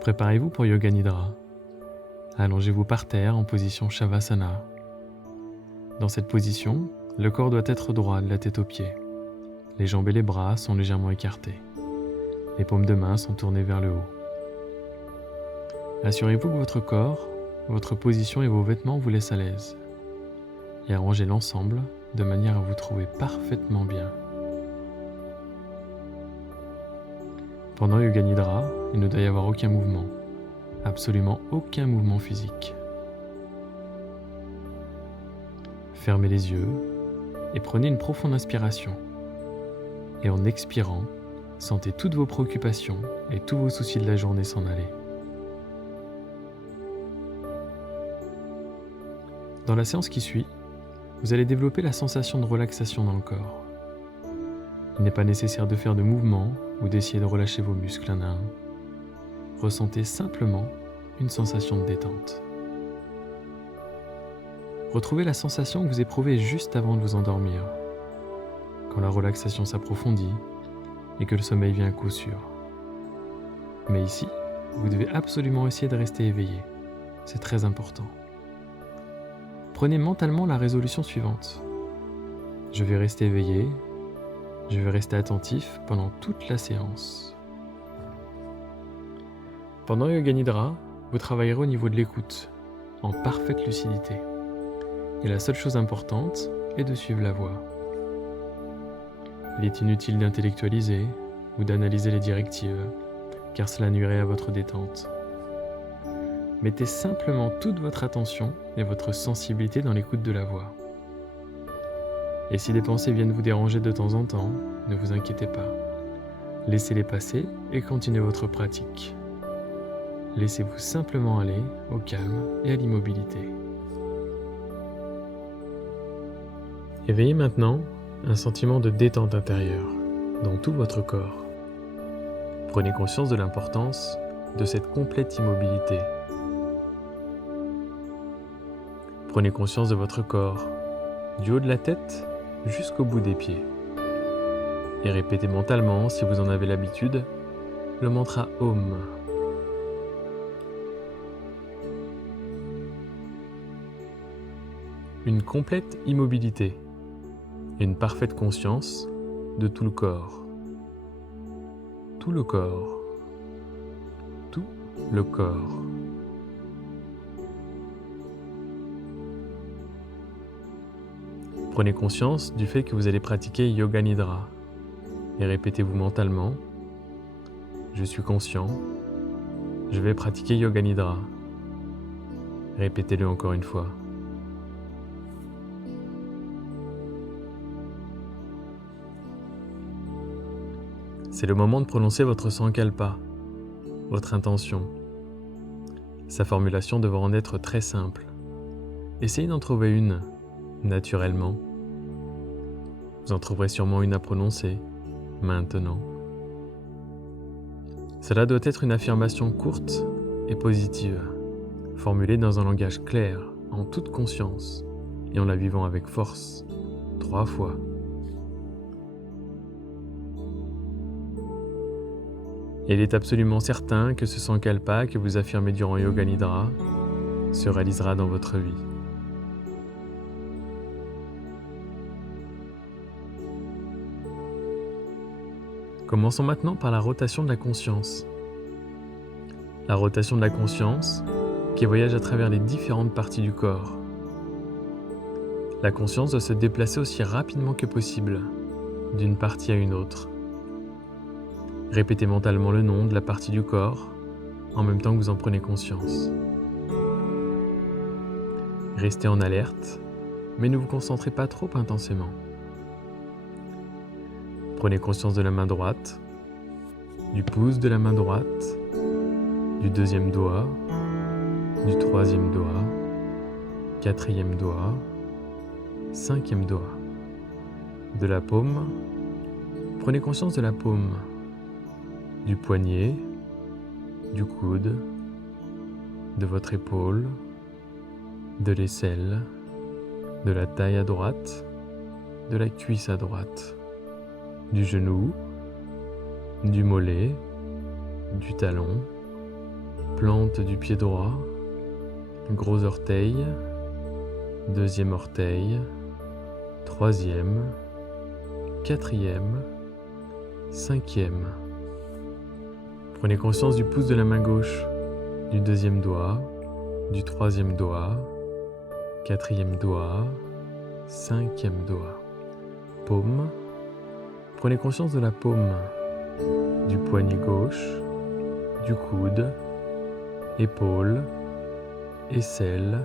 Préparez-vous pour Yoga Nidra. Allongez-vous par terre en position Shavasana. Dans cette position, le corps doit être droit de la tête aux pieds. Les jambes et les bras sont légèrement écartés. Les paumes de main sont tournées vers le haut. Assurez-vous que votre corps, votre position et vos vêtements vous laissent à l'aise. Et arrangez l'ensemble de manière à vous trouver parfaitement bien. Pendant Yoga Nidra, il ne doit y avoir aucun mouvement, absolument aucun mouvement physique. Fermez les yeux et prenez une profonde inspiration. Et en expirant, sentez toutes vos préoccupations et tous vos soucis de la journée s'en aller. Dans la séance qui suit, vous allez développer la sensation de relaxation dans le corps. Il n'est pas nécessaire de faire de mouvements ou d'essayer de relâcher vos muscles un à un. Ressentez simplement une sensation de détente. Retrouvez la sensation que vous éprouvez juste avant de vous endormir, quand la relaxation s'approfondit et que le sommeil vient à coup sûr. Mais ici, vous devez absolument essayer de rester éveillé. C'est très important. Prenez mentalement la résolution suivante. Je vais rester éveillé. Je vais rester attentif pendant toute la séance. Pendant Yoga Nidra, vous travaillerez au niveau de l'écoute, en parfaite lucidité. Et la seule chose importante est de suivre la voix. Il est inutile d'intellectualiser ou d'analyser les directives, car cela nuirait à votre détente. Mettez simplement toute votre attention et votre sensibilité dans l'écoute de la voix. Et si des pensées viennent vous déranger de temps en temps, ne vous inquiétez pas. Laissez-les passer et continuez votre pratique. Laissez-vous simplement aller au calme et à l'immobilité. Éveillez maintenant un sentiment de détente intérieure dans tout votre corps. Prenez conscience de l'importance de cette complète immobilité. Prenez conscience de votre corps, du haut de la tête jusqu'au bout des pieds. Et répétez mentalement, si vous en avez l'habitude, le mantra Om. Une complète immobilité et une parfaite conscience de tout le corps. Tout le corps. Tout le corps. Prenez conscience du fait que vous allez pratiquer Yoga Nidra et répétez-vous mentalement « Je suis conscient, je vais pratiquer Yoga Nidra ». Répétez-le encore une fois. C'est le moment de prononcer votre Sankalpa, votre intention. Sa formulation devra en être très simple. Essayez d'en trouver une, naturellement. Vous en trouverez sûrement une à prononcer, maintenant. Cela doit être une affirmation courte et positive, formulée dans un langage clair, en toute conscience, et en la vivant avec force, 3 fois. Et il est absolument certain que ce Sankalpa que vous affirmez durant Yoga Nidra se réalisera dans votre vie. Commençons maintenant par la rotation de la conscience. La rotation de la conscience qui voyage à travers les différentes parties du corps. La conscience doit se déplacer aussi rapidement que possible, d'une partie à une autre. Répétez mentalement le nom de la partie du corps, en même temps que vous en prenez conscience. Restez en alerte, mais ne vous concentrez pas trop intensément. Prenez conscience de la main droite, du pouce de la main droite, du 2e doigt, du 3e doigt, 4e doigt, 5e doigt. De la paume, prenez conscience de la paume, du poignet, du coude, de votre épaule, de l'aisselle, de la taille à droite, de la cuisse à droite, du genou, du mollet, du talon, plante du pied droit, gros orteil, deuxième orteil, troisième, quatrième, cinquième. Prenez conscience du pouce de la main gauche, du deuxième doigt, du troisième doigt, quatrième doigt, cinquième doigt. Paume. Prenez conscience de la paume, du poignet gauche, du coude, épaule, aisselle,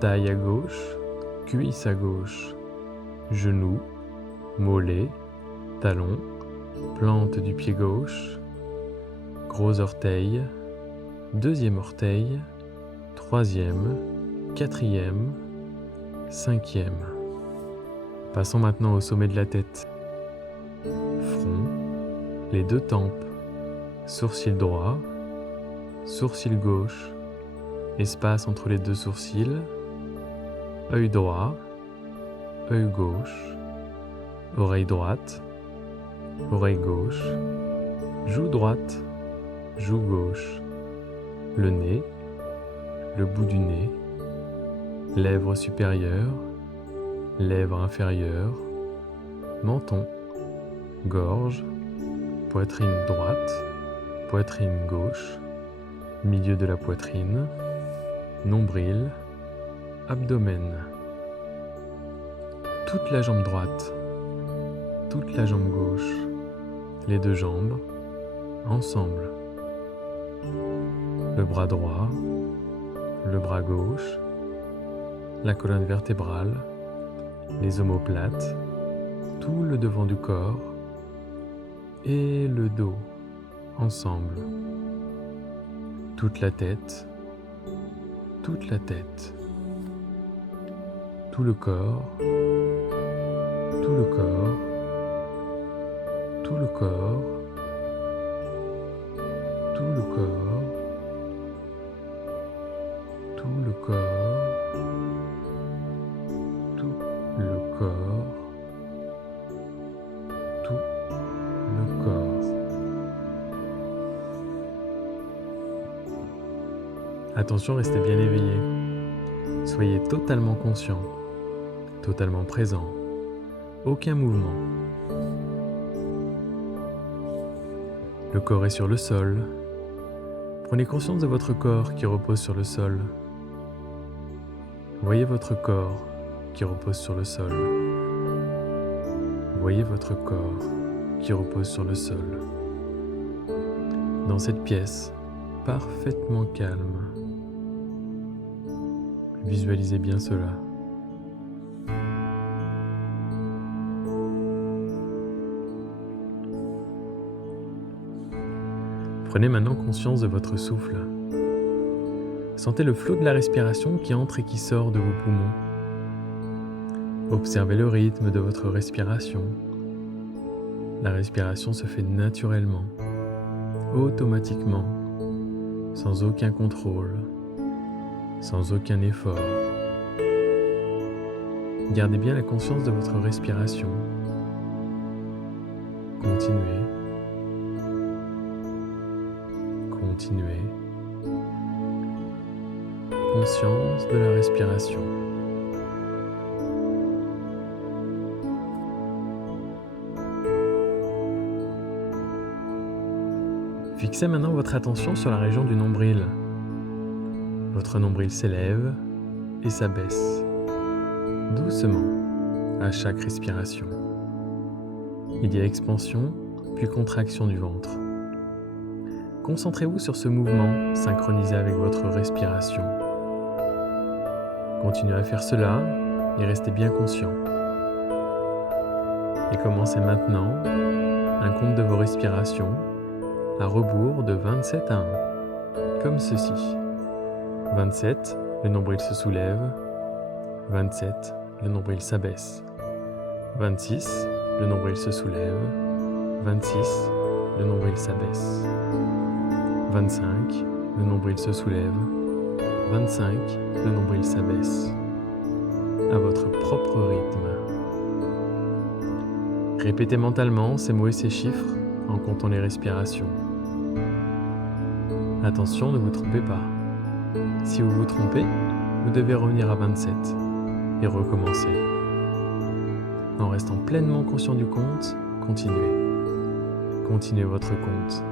taille à gauche, cuisse à gauche, genou, mollet, talon, plante du pied gauche, gros orteil, deuxième orteil, troisième, quatrième, cinquième. Passons maintenant au sommet de la tête. Front, les deux tempes, sourcil droit, sourcil gauche, espace entre les deux sourcils, œil droit, œil gauche, oreille droite, oreille gauche, joue droite, joue gauche, le nez, le bout du nez, lèvres supérieures, lèvres inférieures, menton, gorge, poitrine droite, poitrine gauche, milieu de la poitrine, nombril, abdomen. Toute la jambe droite, toute la jambe gauche, les deux jambes, ensemble. Le bras droit, le bras gauche, la colonne vertébrale, les omoplates, tout le devant du corps et le dos, ensemble. Toute la tête, tout le corps, tout le corps, tout le corps, tout le corps, tout le corps, tout le corps, tout le corps. Attention, restez bien éveillé. Soyez totalement conscient, totalement présent. Aucun mouvement. Le corps est sur le sol. Prenez conscience de votre corps qui repose sur le sol. Voyez votre corps qui repose sur le sol. Voyez votre corps qui repose sur le sol. Dans cette pièce, parfaitement calme. Visualisez bien cela. Prenez maintenant conscience de votre souffle. Sentez le flot de la respiration qui entre et qui sort de vos poumons. Observez le rythme de votre respiration. La respiration se fait naturellement, automatiquement, sans aucun contrôle, sans aucun effort. Gardez bien la conscience de votre respiration. Continuez. Continuez. Conscience de la respiration. Fixez maintenant votre attention sur la région du nombril. Votre nombril s'élève et s'abaisse, doucement, à chaque respiration. Il y a expansion, puis contraction du ventre. Concentrez-vous sur ce mouvement synchronisé avec votre respiration. Continuez à faire cela et restez bien conscient. Et commencez maintenant un compte de vos respirations à rebours de 27 à 1, comme ceci. 27, le nombril se soulève. 27, le nombril s'abaisse. 26, le nombril se soulève. 26, le nombril s'abaisse. 25, le nombril se soulève. 25, le nombril s'abaisse. À votre propre rythme. Répétez mentalement ces mots et ces chiffres en comptant les respirations. Attention, ne vous trompez pas. Si vous vous trompez, vous devez revenir à 27 et recommencer. En restant pleinement conscient du compte, continuez. Continuez votre compte.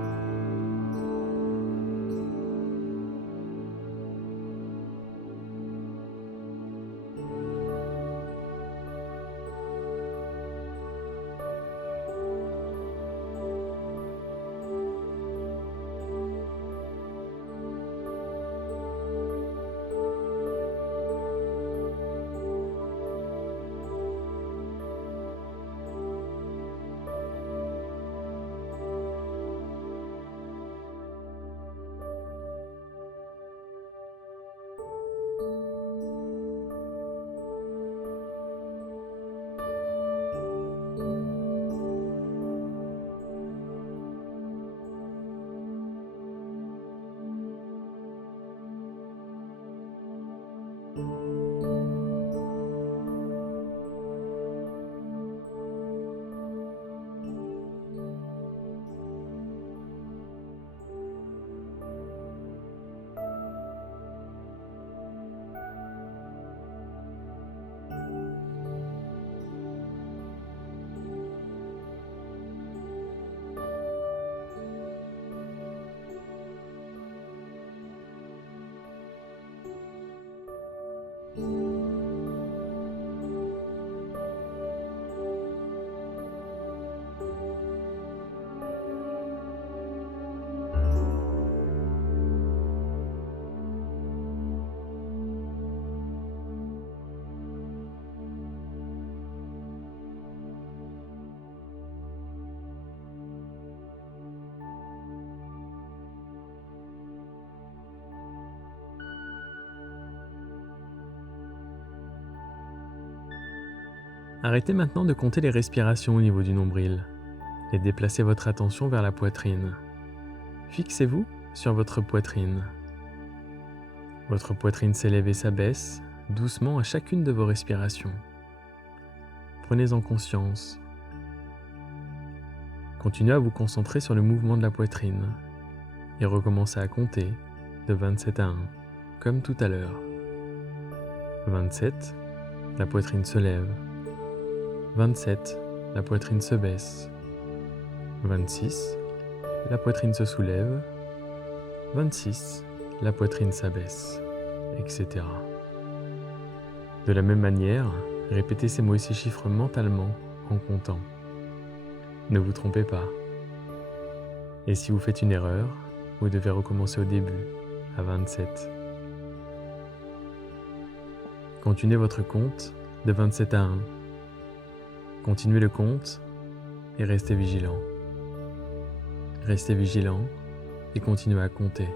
Arrêtez maintenant de compter les respirations au niveau du nombril et déplacez votre attention vers la poitrine. Fixez-vous sur votre poitrine. Votre poitrine s'élève et s'abaisse doucement à chacune de vos respirations. Prenez-en conscience. Continuez à vous concentrer sur le mouvement de la poitrine et recommencez à compter de 27 à 1, comme tout à l'heure. 27, la poitrine se lève. 27, la poitrine se baisse. 26, la poitrine se soulève. 26, la poitrine s'abaisse, etc. De la même manière, répétez ces mots et ces chiffres mentalement en comptant. Ne vous trompez pas. Et si vous faites une erreur, vous devez recommencer au début, à 27. Continuez votre compte de 27 à 1. Continuez le compte et restez vigilant. Restez vigilant et continuez à compter.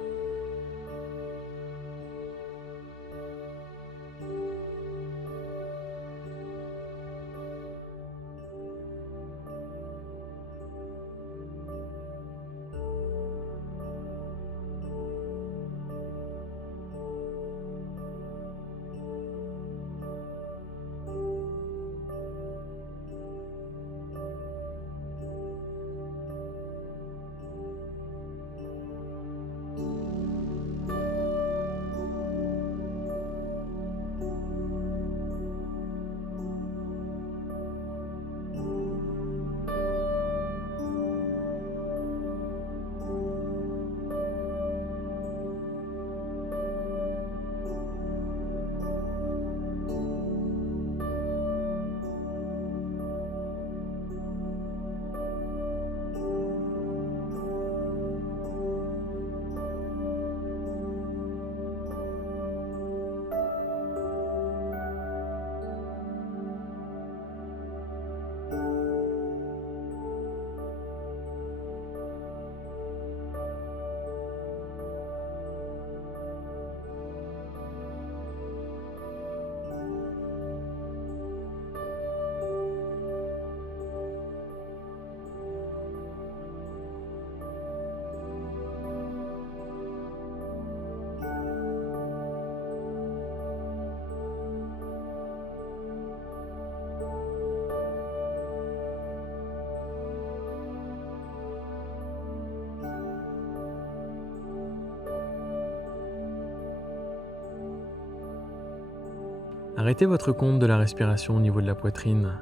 Arrêtez votre compte de la respiration au niveau de la poitrine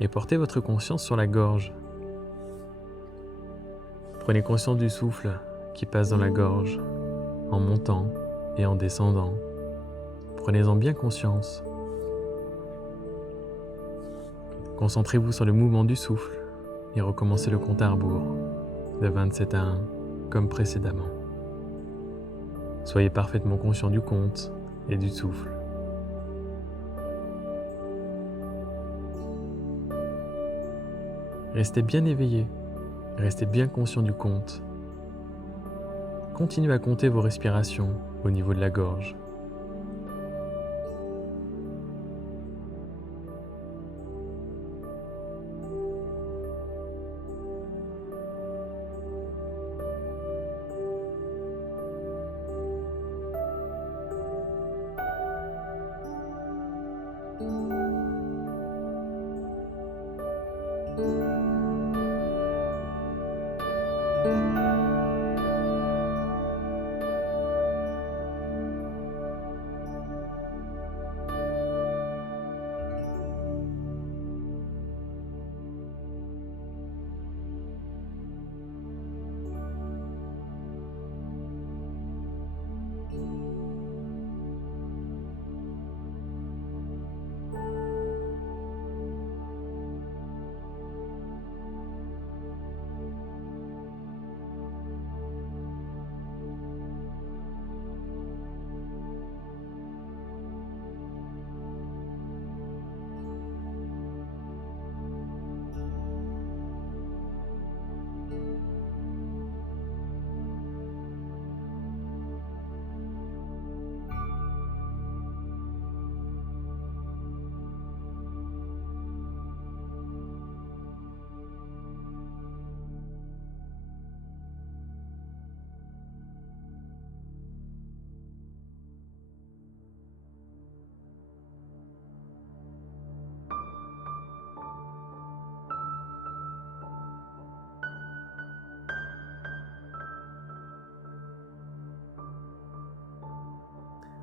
et portez votre conscience sur la gorge. Prenez conscience du souffle qui passe dans la gorge, en montant et en descendant. Prenez-en bien conscience. Concentrez-vous sur le mouvement du souffle et recommencez le compte à rebours, de 27 à 1, comme précédemment. Soyez parfaitement conscient du compte et du souffle. Restez bien éveillé, restez bien conscient du compte. Continuez à compter vos respirations au niveau de la gorge.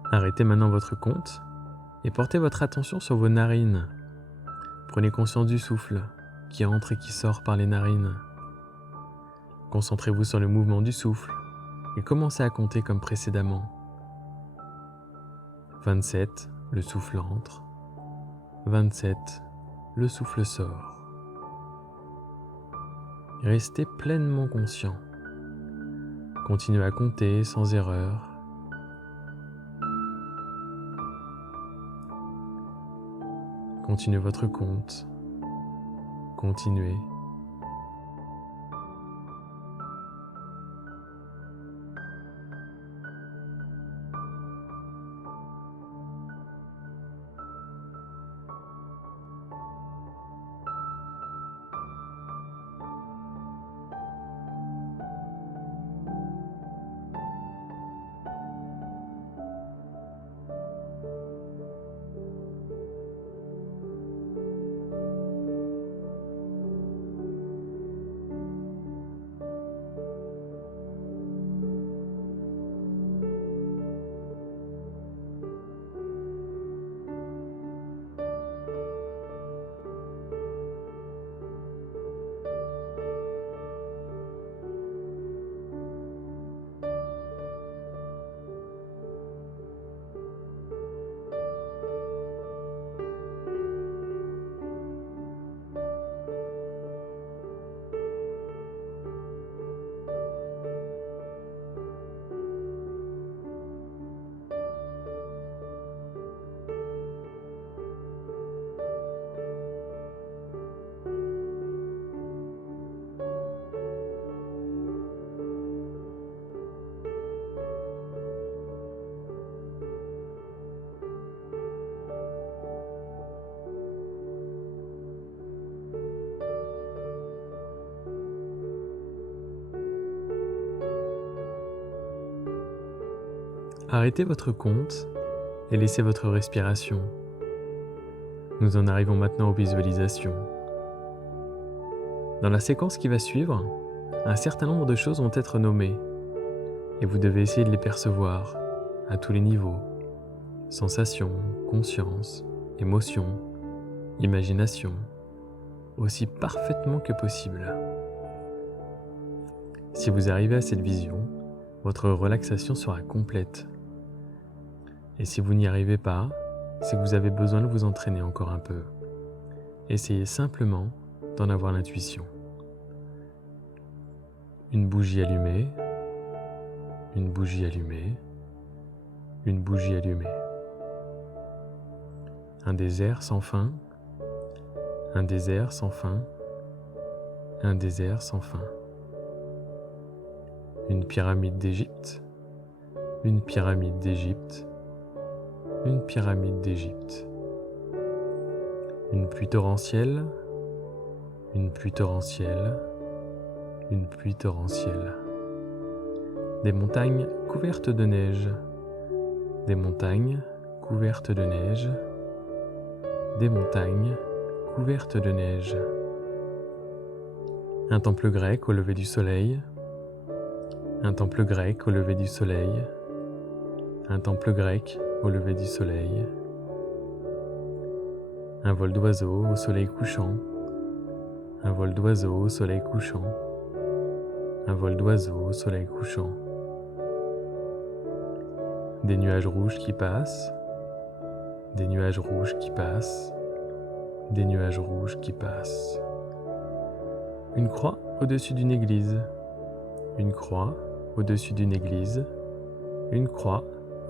Arrêtez maintenant votre compte et portez votre attention sur vos narines. Prenez conscience du souffle qui entre et qui sort par les narines. Concentrez-vous sur le mouvement du souffle et commencez à compter comme précédemment. 27, le souffle entre. 27, le souffle sort. Restez pleinement conscient. Continuez à compter sans erreur. Continuez votre compte. Continuez. Arrêtez votre compte et laissez votre respiration. Nous en arrivons maintenant aux visualisations. Dans la séquence qui va suivre, un certain nombre de choses vont être nommées et vous devez essayer de les percevoir à tous les niveaux. sensations, conscience, émotion, imagination, aussi parfaitement que possible. Si vous arrivez à cette vision, votre relaxation sera complète. Et si vous n'y arrivez pas, c'est que vous avez besoin de vous entraîner encore un peu. Essayez simplement d'en avoir l'intuition. Une bougie allumée, une bougie allumée, une bougie allumée. Un désert sans fin, un désert sans fin, un désert sans fin. Une pyramide d'Égypte, une pyramide d'Égypte, une pyramide d'Égypte. Une pluie torrentielle, une pluie torrentielle, une pluie torrentielle. Des montagnes couvertes de neige, des montagnes couvertes de neige, des montagnes couvertes de neige. Un temple grec au lever du soleil, un temple grec au lever du soleil, un temple grec au lever du soleil. Un vol d'oiseau au soleil couchant, un vol d'oiseau au soleil couchant, un vol d'oiseau au soleil couchant. Des nuages rouges qui passent, des nuages rouges qui passent, des nuages rouges qui passent. Une croix au-dessus d'une église, une croix au-dessus d'une église, une croix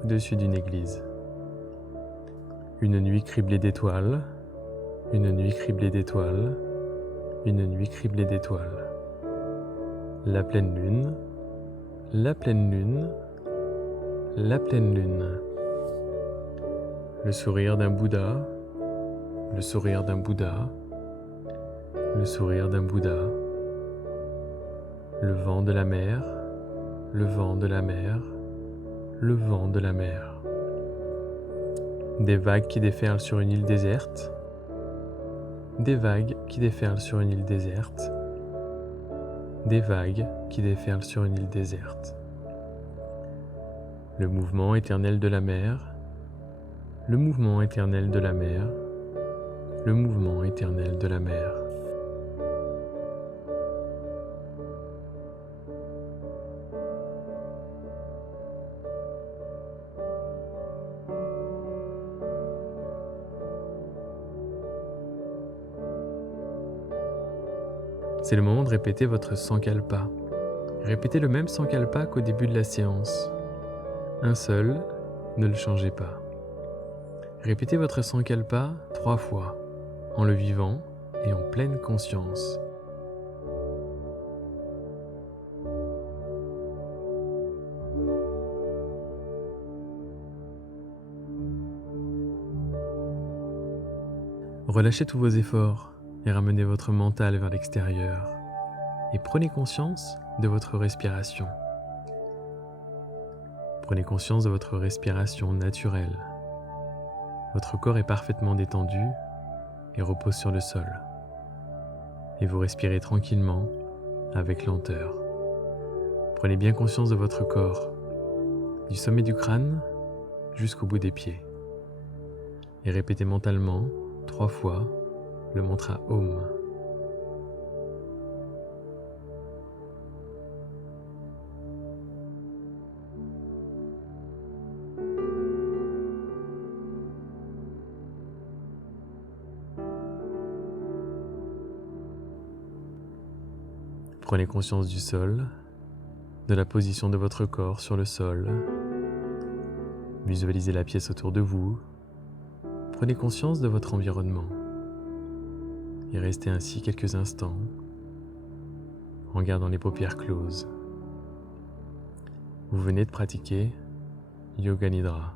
au-dessus d'une église. Une nuit criblée d'étoiles, une nuit criblée d'étoiles, une nuit criblée d'étoiles. La pleine lune, la pleine lune, la pleine lune. Le sourire d'un Bouddha, le sourire d'un Bouddha, le sourire d'un Bouddha. Le vent de la mer, le vent de la mer, le vent de la mer. Des vagues qui déferlent sur une île déserte, des vagues qui déferlent sur une île déserte, des vagues qui déferlent sur une île déserte. Le mouvement éternel de la mer, le mouvement éternel de la mer, le mouvement éternel de la mer. C'est le moment de répéter votre Sankalpa. Répétez le même Sankalpa qu'au début de la séance. Un seul, ne le changez pas. Répétez votre Sankalpa 3 fois, en le vivant et en pleine conscience. Relâchez tous vos efforts et ramenez votre mental vers l'extérieur. Et prenez conscience de votre respiration. Prenez conscience de votre respiration naturelle. Votre corps est parfaitement détendu et repose sur le sol. Et vous respirez tranquillement, avec lenteur. Prenez bien conscience de votre corps, du sommet du crâne jusqu'au bout des pieds. Et répétez mentalement 3 fois le mantra Om. Prenez conscience du sol, de la position de votre corps sur le sol. Visualisez la pièce autour de vous. Prenez conscience de votre environnement. Et restez ainsi quelques instants en gardant les paupières closes. Vous venez de pratiquer Yoga Nidra.